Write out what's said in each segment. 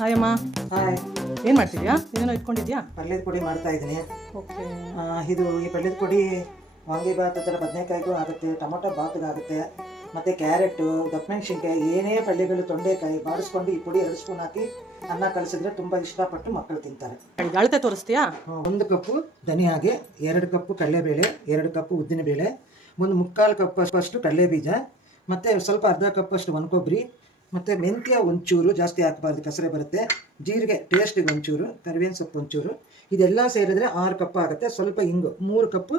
Hi ಅಮ್ಮ. Hi. ಏನು ಮಾಡ್ತಿದ್ಯಾ? ಏನೇನೋ ಇಟ್ಕೊಂಡಿದ್ಯಾ? ಪಲ್ಯದ ಪುಡಿ ಮಾಡ್ತಾ ಇದ್ದೀನಿ. ಓಕೆ. ಈ ಪಲ್ಯದ ಪುಡಿ ವಾಂಗಿಭಾತ್ ಥರ ಬದನೆಕಾಯಿಗೂ ಆಗುತ್ತೆ, ಟೊಮೊಟೊ ಬಾತ್ಗೆ ಆಗುತ್ತೆ, ಮತ್ತು ಕ್ಯಾರೆಟು, ದಪ್ಪಮೆಣಸಿನ್ಕಾಯಿ, ಏನೇ ಪಲ್ಯಗಳು, ತೊಂಡೆಕಾಯಿ ಬಾಡಿಸ್ಕೊಂಡು ಈ ಪುಡಿ 2 ಸ್ಪೂನ್ ಹಾಕಿ ಅನ್ನ ಕಲಿಸಿದ್ರೆ ತುಂಬ ಇಷ್ಟಪಟ್ಟು ಮಕ್ಕಳು ತಿಂತಾರೆ. ಅಳತೆ ತೋರಿಸ್ತೀಯಾ? 1 ಕಪ್ಪು ಧನಿಯಾಗೆ, 2 ಕಪ್ಪು ಕಡಲೆಬೇಳೆ, 2 ಕಪ್ಪು ಉದ್ದಿನಬೇಳೆ, 1/4 ಕಪ್ಪಷ್ಟು ಕಡಲೆ ಬೀಜ, ಮತ್ತು ಸ್ವಲ್ಪ ಅರ್ಧ ಕಪ್ಪಷ್ಟು ಒಣಕೊಬ್ಬರಿ, ಮತ್ತು ಮೆಂತ್ಯ ಒಂಚೂರು, ಜಾಸ್ತಿ ಹಾಕಬಾರ್ದು ಕಸರೆ ಬರುತ್ತೆ, ಜೀರಿಗೆ ಟೇಸ್ಟಿಗೆ ಒಂಚೂರು, ಕರಿಬೇವಿನ ಸೊಪ್ಪು ಒಂಚೂರು, ಇದೆಲ್ಲ ಸೇರಿದ್ರೆ 6 ಕಪ್ ಆಗುತ್ತೆ. ಸ್ವಲ್ಪ ಇಂಗು, 3 ಕಪ್ಪು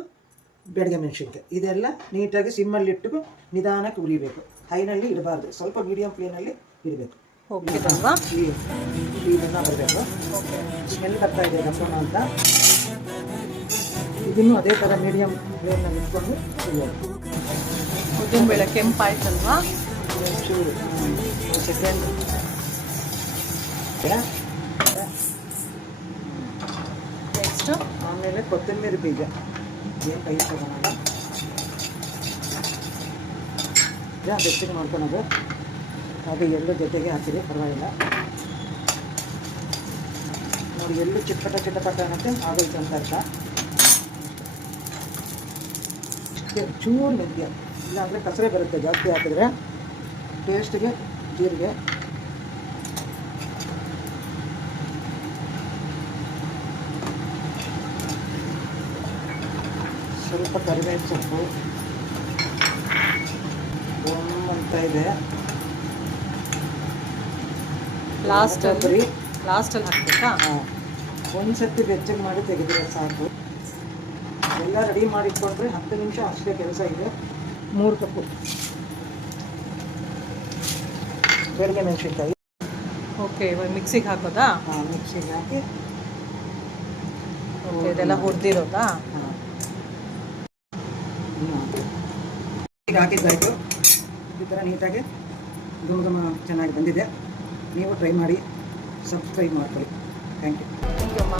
ಬೆಳಗ್ಗೆ ಮೆಣಸಿನ್ಕಾಯಿ. ಇದೆಲ್ಲ ನೀಟಾಗಿ ಸಿಮ್ಮಲ್ಲಿಟ್ಟು ನಿಧಾನಕ್ಕೆ ಉರಿಬೇಕು. ಹೈನಲ್ಲಿ ಇಡಬಾರ್ದು, ಸ್ವಲ್ಪ ಮೀಡಿಯಂ ಫ್ಲೇಮಲ್ಲಿ ಇಡಬೇಕು. ಹೋಗ್ತಿದ್ದಲ್ವಾ? ಕ್ಲೀನನ್ನ ಬರಬೇಕು. ಸ್ಮೆಲ್ ಬರ್ತಾ ಇದೆ ಗಸಗನ ಅಂತ. ಇದನ್ನು ಅದೇ ಥರ ಮೀಡಿಯಂ ಫ್ಲೇಮ್ನಲ್ಲಿ ಇಟ್ಕೊಂಡು ಕುಡಿಯೋದು. ಉದ್ದಿನಬೇಳೆ ಕೆಂಪಾಯ್ತಲ್ವಾ? ಒಂಚೂರು ಸೆಕೆಂಡ್. ನೆಕ್ಸ್ಟು ಆಮೇಲೆ ಕೊತ್ತಂಬರಿ ಬೀಜ ಏನು ಕೈ ತಗೊಳಲ್ಲ, ಬೆಚ್ಚಗೆ ಮಾಡ್ಕೊಳೋದು. ಅದು ಎಳ್ಳು ಜೊತೆಗೆ ಹಾಕಿದೆ, ಪರವಾಗಿಲ್ಲ. ನೋಡಿ, ಎಳ್ಳು ಚಿಟಪಟ ಅನ್ನತ್ತೆ ಆಗೋಯ್ತು ಅಂತ ಅರ್ಥ. ಚೂರು ಮೆಂತ್ಯ, ಇಲ್ಲಾಂದರೆ ಕಸರೆ ಬರುತ್ತೆ ಜಾಸ್ತಿ ಹಾಕಿದ್ರೆ. ಟೇಸ್ಟಿಗೆ ಜೀರಿಗೆ, ಸ್ವಲ್ಪ ಕರಿಬೇವಿನ ಸೊಪ್ಪು ಅಂತ ಇದೆ. ಲಾಸ್ಟಲ್ಲಿ ಹಾಕ್ಬೇಕಾ? ಒಂದು ಸರ್ತಿ ಬೆಚ್ಚಗೆ ಮಾಡಿ ತೆಗೆದ್ರೆ ಸಾಕು. ಎಲ್ಲ ರೆಡಿ ಮಾಡಿಟ್ಕೊಂಡ್ರೆ 10 ನಿಮಿಷ ಅಷ್ಟೇ ಕೆಲಸ ಇದೆ. 3 ಕಪ್ಪು ಬೆಳಗ್ಗೆ ಮೆಣಸಿನ್ಕಾಯಿ. ಓಕೆ, ಇವಾಗ ಮಿಕ್ಸಿಗೆ ಹಾಕೋದಾ? ಮಿಕ್ಸಿಗೆ ಹಾಕಿ ಓಕೆ, ಇದೆಲ್ಲ ಹುರಿದಿರೋದಾ? ಈಗ ಹಾಕಿದ್ದಾಯಿತು. ಈ ಥರ ನೀಟಾಗಿ ಘಮ ಚೆನ್ನಾಗಿ ಬಂದಿದೆ. ನೀವು ಟ್ರೈ ಮಾಡಿ, ಸಬ್ಸ್ಕ್ರೈಬ್ ಮಾಡ್ಕೊಳ್ಳಿ. Thank you. ಥ್ಯಾಂಕ್ ಯು ಅಮ್ಮ.